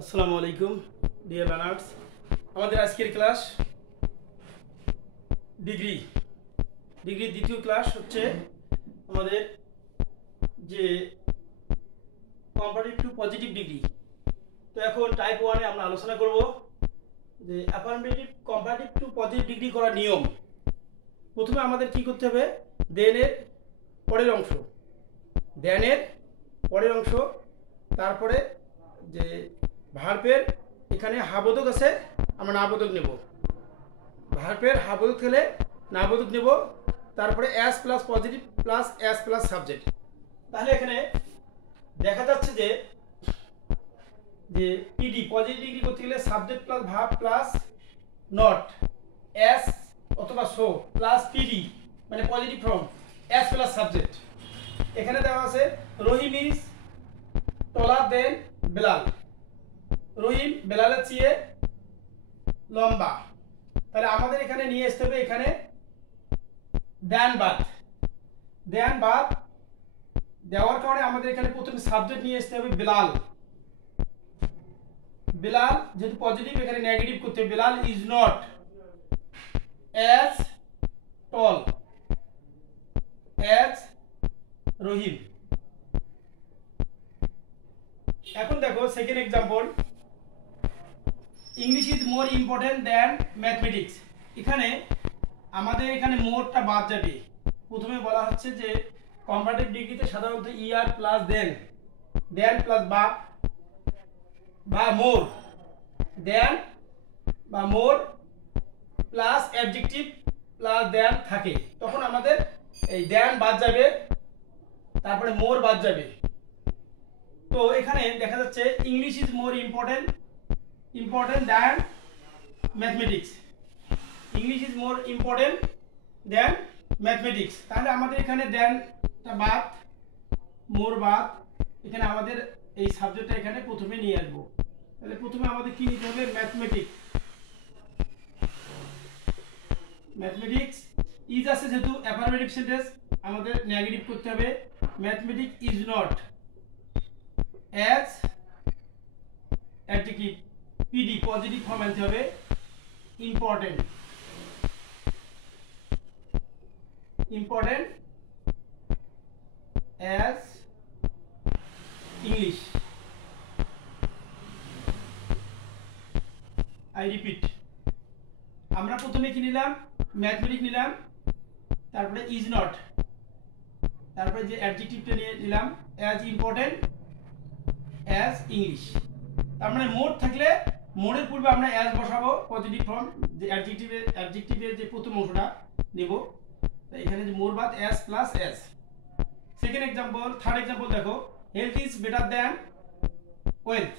আসসালামু আলাইকুম dear learners. আমাদের আজকের ক্লাস ডিগ্রির দ্বিতীয় ক্লাস হচ্ছে আমাদের যে কম্পারেটিভ টু পজিটিভ ডিগ্রি। তো এখন টাইপ 1-এ আমরা আলোচনা করব যে affirmative comparative two positive degree করার নিয়ম। প্রথমে আমাদের কি করতে হবে, দেনের পরের অংশ, তারপরে যে ভার্বের এখানে হাবোধক আছে, আমরা নাবোধক নেব। ভার্বের হাবোধক থেকে নাবোধক নেব, তারপরে S plus positive plus S plus subject. তাহলে এখানে দেখা যাচ্ছে যে পিডি পজিটিভ ডিগ্রি করতে গেলে subject plus verb plus not S অথবা সো প্লাস পিডি মানে positive form S plus subject. এখানে দেওয়া আছে রহিম ইজ টলার দেন বেলাল। রহিম বেলালের চেয়ে লম্বা। তাহলে আমাদের এখানে নিয়ে আসতে হবে এখানে দেন বাদ দেওয়ার কারণে আমাদের এখানে প্রথমে সাবজেক্ট নিয়ে আসতে হবে বেলাল। যেহেতু পজিটিভ এখানে নেগেটিভ করতে হবে। Belal is not as tall as Rahim. এখন দেখো second example, English is more important than mathematics. এখানে আমাদের এখানে মোরটা বাদ যাবে। প্রথমে বলা হচ্ছে যে কম্পারেটিভ ডিগ্রিতে সাধারণত ইয়ার প্লাস দেন প্লাস বা মোর, দেন বা মোর প্লাস অ্যাডজেক্টিভ প্লাস দেন থাকে। তখন আমাদের এই দেন বাদ যাবে, তারপরে মোর বাদ যাবে। তো এখানে দেখা যাচ্ছে English is more important than mathematics. English is more important than mathematics. তাহলে আমাদের এখানে দেনটা বাদ, মোর বাদ, এখানে আমাদের এই সাবজেক্টটা এখানে প্রথমে নিয়ে আসবো। তাহলে প্রথমে আমাদের কি নিতে হবে, ম্যাথমেটিক্স ইজ আছে যেহেতু অ্যাফার্মেটিভ সেন্টেন্স আমাদের নেগেটিভ করতে হবে। Mathematics is not as adjective PD positive form আনতে হবে important as English. I repeat, আমরা প্রথমে কি নিলাম, ম্যাথমেটিক্স নিলাম, তারপরে ইজ নট, তারপরে যে অ্যাডজেক্টিভটা নিয়ে নিলাম অ্যাজ ইম্পর্টেন্ট অ্যাজ ইংলিশ। তার মানে মোর থাকলে মোরের পূর্বে আমরা অ্যাজ বসাবো, পজিটিভ ফর্ম যে অ্যাডজেক্টিভের যে প্রথম অংশটা নেব। তাই এখানে যে মোর বাদ as plus as. Third example দেখো, health is better than wealth.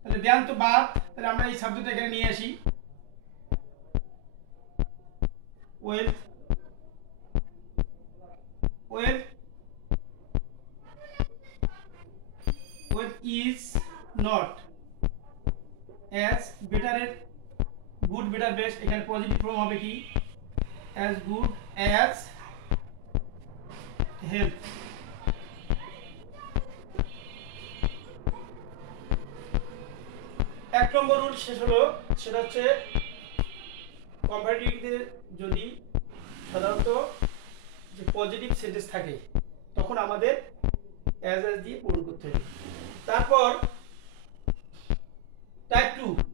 তাহলে দেন তো বাদ, তাহলে আমরা এই শব্দটা এখানে নিয়ে আসি ওয়েলথ ইজ নট অ্যাজ বেটারের গুড বেটার বেস্ট। এখানে পজিটিভ ফর্ম হবে কি, অ্যাজ গুড অ্যাজ হেলথ। এক নম্বর রুল শেষ হলো, সেটা হচ্ছে কম্পারেটিভে যদি সাধারণত যে পজিটিভ সেন্টেন্স থাকে তখন আমাদের অ্যাজ দিয়ে পূরণ করতে হবে। তারপর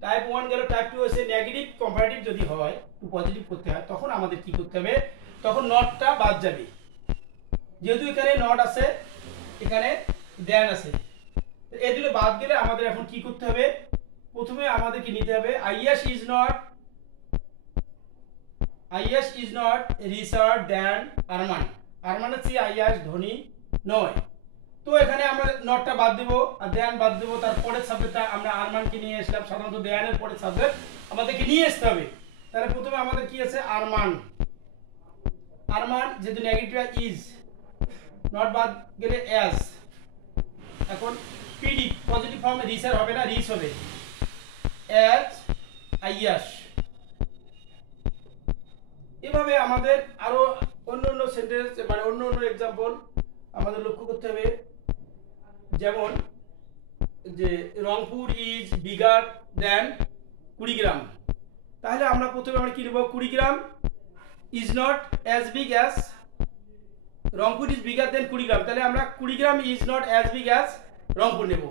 টাইপ 1 গেল। টাইপ 2 হচ্ছে নেগেটিভ কম্পারেটিভ যদি হয় টু পজিটিভ করতে হয় তখন আমাদের কি করতে হবে, তখন নটটা বাদ যাবে। যেহেতু এখানে নট আছে, এখানে দেন আছে, এই দুটো বাদ গেলে আমাদের এখন কি করতে হবে, প্রথমে আমাদের কি নিতে হবে, Ayas is not richer than Arman. আরমানের চেয়ে আইয়াস ধনী নয়। তো এখানে আমরা নটটা বাদ দেব আর দেন বাদ দেব, তার পরের সাবজেক্টটা আমরা আরমানকে নিয়ে আসলাম। সাধারণত দেয়ানের পরের সাবজেক্ট আমাদেরকে নিয়ে আসতে হবে। তাহলে প্রথমে আমাদের কি আছে, আরমান যেহেতু নেগেটিভ ইজ, নট বাদ গেলে অ্যাজ। এখন পিডি পজিটিভ ফর্মে রিচার হবে না, রিচ হবে অ্যাজ আইয়াস। এভাবে আমাদের আরো অন্য সেন্টেন্স মানে অন্য এক্সাম্পল আমাদের লক্ষ্য করতে হবে। যেমন যে Rangpur is bigger than Kurigram, তাহলে আমরা প্রথমে আমরা কি নেব, Kurigram is not as big as Rangpur is bigger than Kurigram, তাহলে আমরা Kurigram is not as big as Rangpur নেব।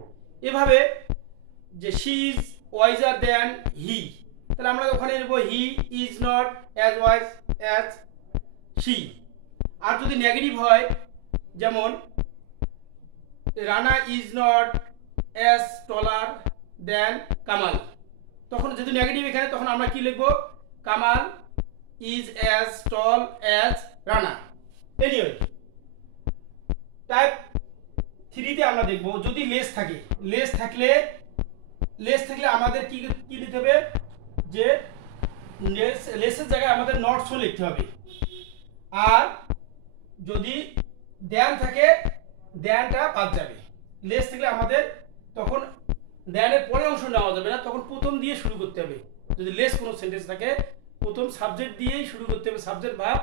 এভাবে যে she is wiser than he, তাহলে আমরা ওখানে নেব he is not as wise as she. আর যদি নেগেটিভ হয়, যেমন Rana is not as taller than Kamal, তখন যেহেতু নেগেটিভ এখানে, তখন আমরা কি লিখব, Kamal is as tall as Rana. Anyway, type 3 তে আমরা দেখব যদি লেস থাকে, লেস থাকলে আমাদের কি কি দিতে হবে, যে লেসের জায়গায় আমাদের নট সো লিখতে হবে। আর যদি দেন থাকে, দেনটা বাদ যাবে। লেস থাকলে আমাদের তখন দেনের পরে অংশ নেওয়া যাবে না, তখন প্রথম দিয়ে শুরু করতে হবে। যদি লেস কোনো সেন্টেন্স থাকে, প্রথম সাবজেক্ট দিয়েই শুরু করতে হবে, সাবজেক্ট ভার্ব।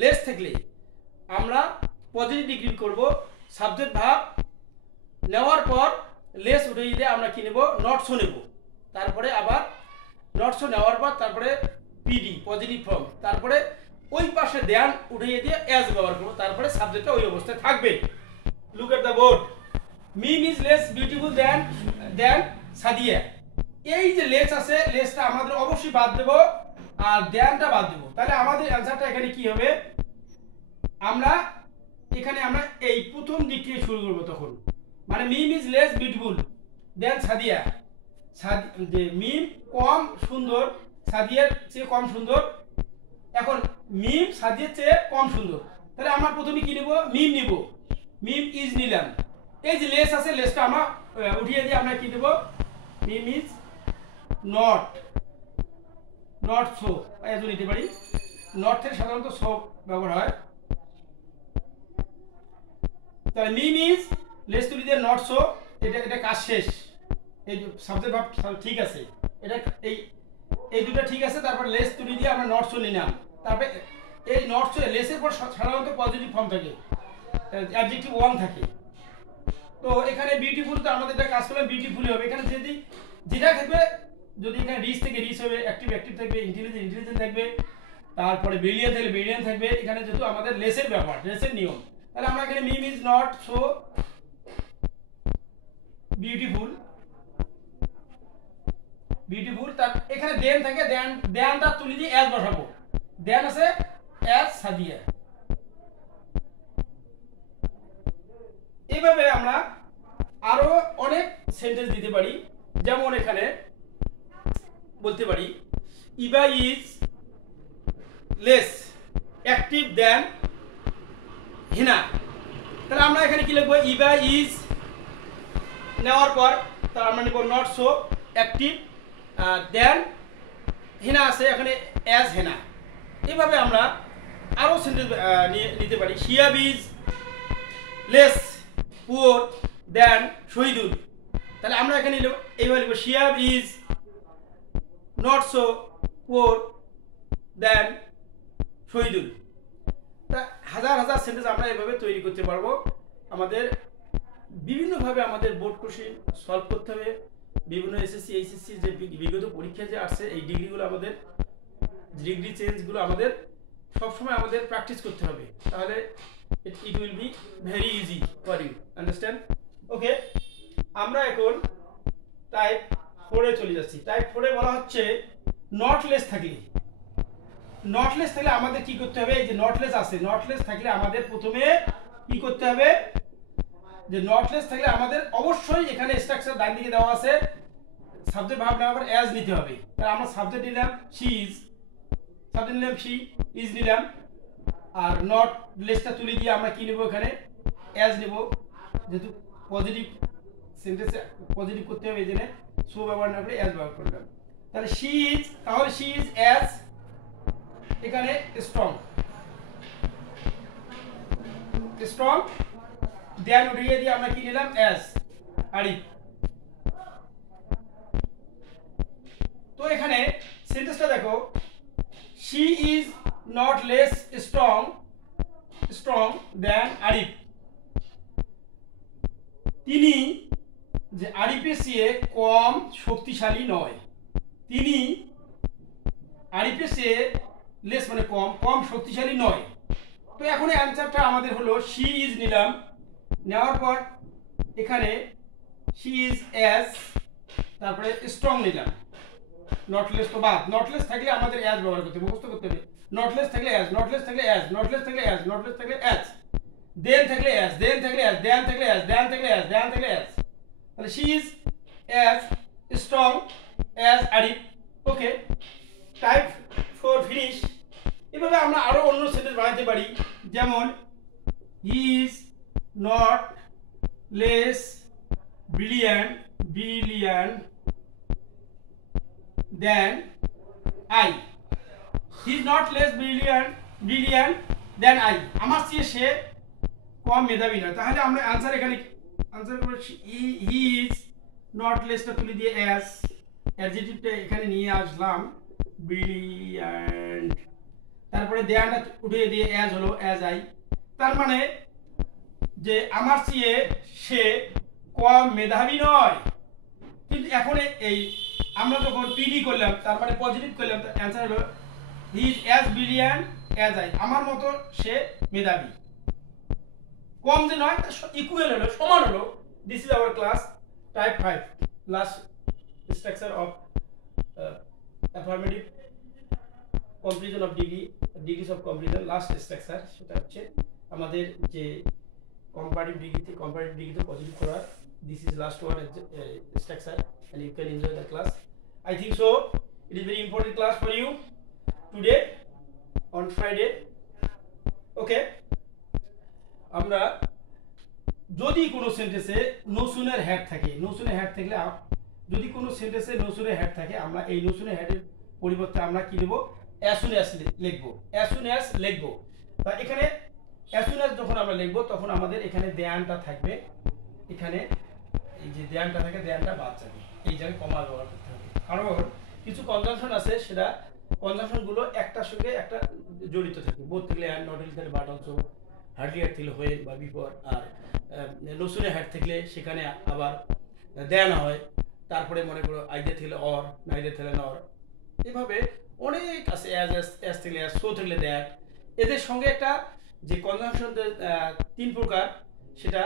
লেস থাকলে আমরা পজিটিভ ডিগ্রি করব, সাবজেক্ট ভার্ব নেওয়ার পর লেস উঠে দিয়ে আমরা কি নেব, নট সো নেব। তারপরে আবার নট সো নেওয়ার পর তারপরে পিডি পজিটিভ ফর্ম, তারপরে ওই পাশে দেন উঠিয়ে দিয়ে অ্যাজ ব্যবহার করব, তারপরে সাবজেক্টটা ওই অবস্থায় থাকবে। Look at the board. Mim is less beautiful than Sadia. এই যে লেস আছে, লেসটা আমাদের অবশ্যই বাদ দেব আর দেনটা বাদ দেব। তাহলে আমাদের অ্যানসারটা এখানে কি হবে, আমরা এখানে আমরা এই প্রথম দিক থেকে শুরু করব। তখন মানে Mim is less beautiful than Sadia, যে মিম কম সুন্দর, সাদিয়ার চেয়ে কম সুন্দর। এখন মিম সাদিয়ার চেয়ে কম সুন্দর, তাহলে আমরা প্রথমে কি নেব, মিম নিব, মিম ইজ নিলাম। এই যে লেস আছে, লেসটা আমরা উঠিয়ে দিয়ে আমরা কি দেব, মিম ইজ নট সো, এজ নিতে পারি। নট থেকে সাধারণত সো ব্যবহার হয়। তাহলে মিম ইজ লেস তুলি দিয়ে নট সো, এটা কাজ শেষ। এই সাবজেক্ট ভার্ব ঠিক আছে, এটা এই দুটো ঠিক আছে। তারপর লেস তুলি দিয়ে আমরা নট সো নিলাম। তারপরে এই নট সো লেসের পর সাধারণত পজিটিভ ফর্ম থাকে, অ্যাডজেক্টিভ ওয়ান থাকে। তো এখানে বিউটিফুল, তো আমাদের এটা কাজ করলে বিউটিফুল হবে। এখানে যদি যেটা থাকবে, যদি এখানে রিচ থেকে রিচ হবে, অ্যাক্টিভ থাকবে, ইন্টেলিজেন্ট থাকবে, তারপরে ব্রিলিয়ান্ট থাকবে। এখানে যেহেতু আমাদের লেসের ব্যাপার, লেসের নিয়ম, তাহলে আমরা এখানে মিম ইজ নট সো বিউটিফুল, তার এখানে দেন থাকে, দেনটা তুলি দিয়ে অ্যাজ বসাবো, দেন আছে অ্যাজ সাদিয়া। এইভাবে আমরা আরো অনেক সেন্টেন্স দিতে পারি। যেমন এখানে বলতে পারি ইবা ইজ লেস অ্যাক্টিভ দেন হিনা, তাহলে আমরা এখানে কি লিখবো, ইবা ইজ নেওয়ার পর তার আমরা নিব নট সো অ্যাক্টিভ দেন হিনা আছে এখানে অ্যাজ হেনা। এইভাবে আমরা আরো সেন্টেন্স নিতে পারি। শিয়াব ইজ লেস পুয়ার দেন শহীদুল, তাহলে আমরা এখানে এইভাবে লিখব, Shiyab is not so poor দেন শহীদুল। তা হাজার হাজার সেন্টেন্স আমরা এইভাবে তৈরি করতে পারবো। আমাদের বিভিন্নভাবে আমাদের বোর্ড কোশ্চেন সলভ করতে হবে। বিভিন্ন এসএসসি এইচএসসি যে বিগত পরীক্ষা যে আসছে, এই ডিগ্রিগুলো আমাদের ডিগ্রি চেঞ্জগুলো আমাদের সবসময় আমাদের প্র্যাকটিস করতে হবে, তাহলে it will be very easy for you, understand? Okay, আমরা এখন টাইপ 4 এ চলে যাচ্ছি। টাইপ 4 এ বলা হচ্ছে নটলেস থাকলে আমাদের কি করতে হবে, এই যে নটলেস আছে, নটলেস থাকলে আমাদের প্রথমে কি করতে হবে, যে নটলেস থাকলে আমাদের অবশ্যই এখানে স্ট্রাকচার ডান দিকে দেওয়া আছে, সাবজেক্ট ভার্ব নেওয়ার পর অ্যাজ নিতে হবে। তাহলে আমরা সাবজেক্ট নিলাম শি ইজ, সাবজেক্ট নিলাম শি ইজ নিলাম, আর নট লেসটা তুলে দিয়ে আমরা কি নেব, এখানে অ্যাজ নেব, যেহেতু পজিটিভ সেন্টেন্সে পজিটিভ করতে হবে, এই জন্য সো ব্যবহার না করে অ্যাজ ব্যবহার করলাম। তাহলে শি ইজ, তাহলে শি ইজ অ্যাজ এখানে স্ট্রং দেন উঠিয়ে দিয়ে আমরা কি নিলাম, অ্যাজ আরিফ। তো এখানে সেন্টেন্সটা দেখো, she is not less strong than Arif. তিনি যে আরিফের চেয়ে কম শক্তিশালী নয়, তিনি আরিফের চেয়ে লেস মানে কম, কম শক্তিশালী নয়। তো এখন অ্যান্সারটা আমাদের হলো শি ইজ নিলাম, নেওয়ার পর এখানে শি ইজ অ্যাজ, তারপরে স্ট্রং নিলাম, নটলেস তো বাদ, নটলেস থাকলে আমাদের অ্যাজ ব্যবহার করতে হবে, মুখস্থ করতে হবে। নটলেস থাকলে অ্যাজ, নটলেস থাকলে অ্যাজ, নটলেস থাকলে অ্যাজ, নটলেস থাকলে অ্যাজ, দেন থাকলে অ্যাজ, দেন থাকলে অ্যাজ, দেন থাকলে অ্যাজ, দেন থাকলে অ্যাজ, দেন থাকলে অ্যাজ। তাহলে she is as strong as Arif. Okay, type for finish. এভাবে আমরা আরো অন্য সেন্টেন্স বানাতে পারি, যেমন হি is not less brilliant than I. He is not less brilliant than I. আমার চেয়ে সে কম মেধাবী নয়। তাহলে আমরা आंसर এখানে आंसर করছি he is not less টা তুলে দিয়ে as অ্যাডজেক্টিভটা এখানে নিয়ে আসলাম brilliant, তারপরে দেয়ানটা উঠিয়ে দিয়ে as হলো as I। তার মানে যে আমার চেয়ে সে কম মেধাবী নয়। কিন্তু এখন এই আমরা যখন পিডি করলাম, তার মানে পজিটিভ করলাম, তার অ্যানসার হলো he is as brilliant as I. আমার মতো সে মেধাবী, কম যে নয়, ইকুয়াল হলো, সমান হলো। This is our class type 5, last structure of affirmative completion of degrees of completion. Last structure সেটা হচ্ছে আমাদের যে কম্পারেটিভ ডিগ্রিতে পজিটিভ করার। This is last one structure, and you can enjoy the class. I think so. It is very important class for you today on Friday. Okay. আমরা যদি কোনো সেন্টেন্সে নোসুনের হেড থাকে, যদি কোনো সেন্টেন্সে নোসুনের হেড থাকে, আমরা এই নোসুনের হেডের পরিবর্তে আমরা কি দেব? as soon as লিখবো, as soon as লিখবো। তা এখানে as soon as যখন আমরা লিখবো, তখন আমাদের এখানে দেয়ানটা থাকবে, এখানে এই যে দেয়ানটা থাকে, দেয়ানটা বাদ যাবে, এই জায়গায় কমা ব্যবহার করতে হবে। কারণ কিছু কনজাংশন আছে, সেটা কনজাংশন গুলো একটার সঙ্গে একটা জড়িত থাকে। বোথ থাকলে অ্যান্ড, নট থাকলে বাট অলসো, হার্ডলি হেড থাকলে হোয়েন বা বিফোর, আর নোসুনে হেড থাকলে সেখানে আবার দেয়া না হয়। তারপরে মনে করো আইদে থাকলে অর, নাইদে থাকলে নর, এভাবে অনেক আছে। অ্যাজ থাকলে অ্যাজ, সো থাকলে দ্যাট। এদের সঙ্গে একটা যে কনজাংশন 3 প্রকার, সেটা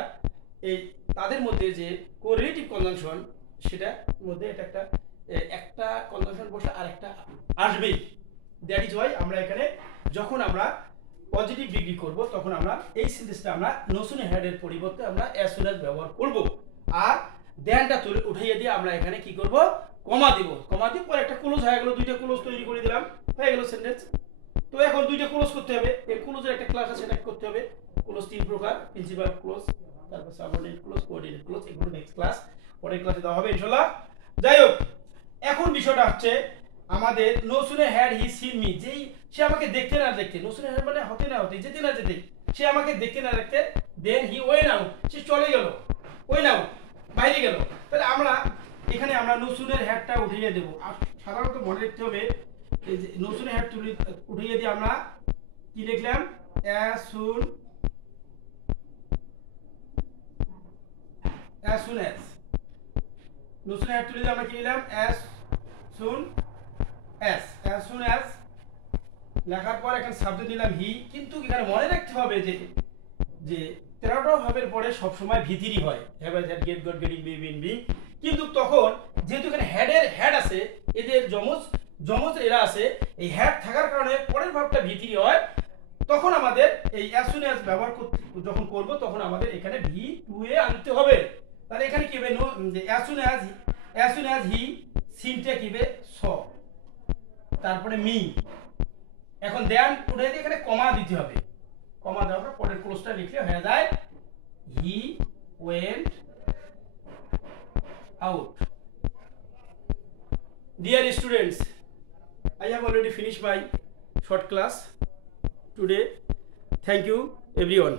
এই তাদের মধ্যে যে কোরিলেটিভ কনজাংশন, সেটার মধ্যে এটা একটা কনজাংশন বসে আর একটা আসবেই। দ্যাট ইজ ওয়াই আমরা এখানে যখন আমরা পজিটিভ ডিগ্রি করব, তখন আমরা এই সেন্টেন্সটা আমরা নোসুনে হেডের পরিবর্তে আমরা অ্যাজ সুন অ্যাজ ব্যবহার করব। আর দেনটা তুলে উঠিয়ে দিয়ে আমরা এখানে কি করব? কমা দিব। কমা দিয়ে পরে একটা ক্লোজ হয়ে গেল, দুইটা ক্লোজ তৈরি করে দিলাম, হয়ে গেল সেন্টেন্স। তো এখন দুইটা ক্লোজ করতে হবে, এই ক্লোজের একটা ক্লাস আছে, সেটা করতে হবে। ক্লোজ 3 প্রকার, প্রিন্সিপাল ক্লোজ, তারপর সাবঅর্ডিনেট ক্লোজ, কোঅর্ডিনেট ক্লোজ, এগুলো নেক্সট ক্লাস, পরের ক্লাসে দেওয়া হবে ইনশাআল্লাহ। যাই হোক, এখন বিষয়টা হচ্ছে আমাদের নোসুনে হ্যাড হি সিন মি, যেই সে আমাকে দেখতে না দেখতে, নোসুনে হ্যাড মানে হতে না হতে, যেতে না যেতে, সে আমাকে দেখতে না দেখতে, দেন হি ওয়েন আউট, সে চলে গেল, ওয়েন আউট, বাইরে গেল। তাহলে আমরা এখানে আমরা নোসুনের হ্যাডটা উঠিয়ে দেব। আর সাধারণত মনে রাখতে হবে, এই যে নোসুনের হ্যাড উঠিয়ে দিয়ে আমরা কি লিখলাম? অ্যাজ সুন as নোসুনের হ্যাড তুলে দিয়ে আমরা কি লিখলাম? as soon as লেখার পর এখানে শব্দ নিলাম হি। কিন্তু এখানে মনে রাখতে হবে যে 13টা ভাবের পরে সব সময় ভিতরি হয়, have has had, get got, getting, be been be. কিন্তু তখন যেহেতু এখানে হেড আছে, এদের যমজ এরা আছে, এই হেড থাকার কারণে পরের ভাবটা ভিতরি হয়। তখন আমাদের এই as soon as ব্যবহার যখন করব, তখন আমাদের এখানে ভি টু এ আনতে হবে। তাহলে এখানে কি হবে? as soon as হি সিনটা কি হবে? স, তারপরে মি। এখন দেন উঠে দিয়ে এখানে কমা দিতে হবে, কমা দেওয়ার পর পরের ক্লোজটা লিখলে হয়ে যায় he went out. Dear students, I have already finished my short class today. Thank you everyone.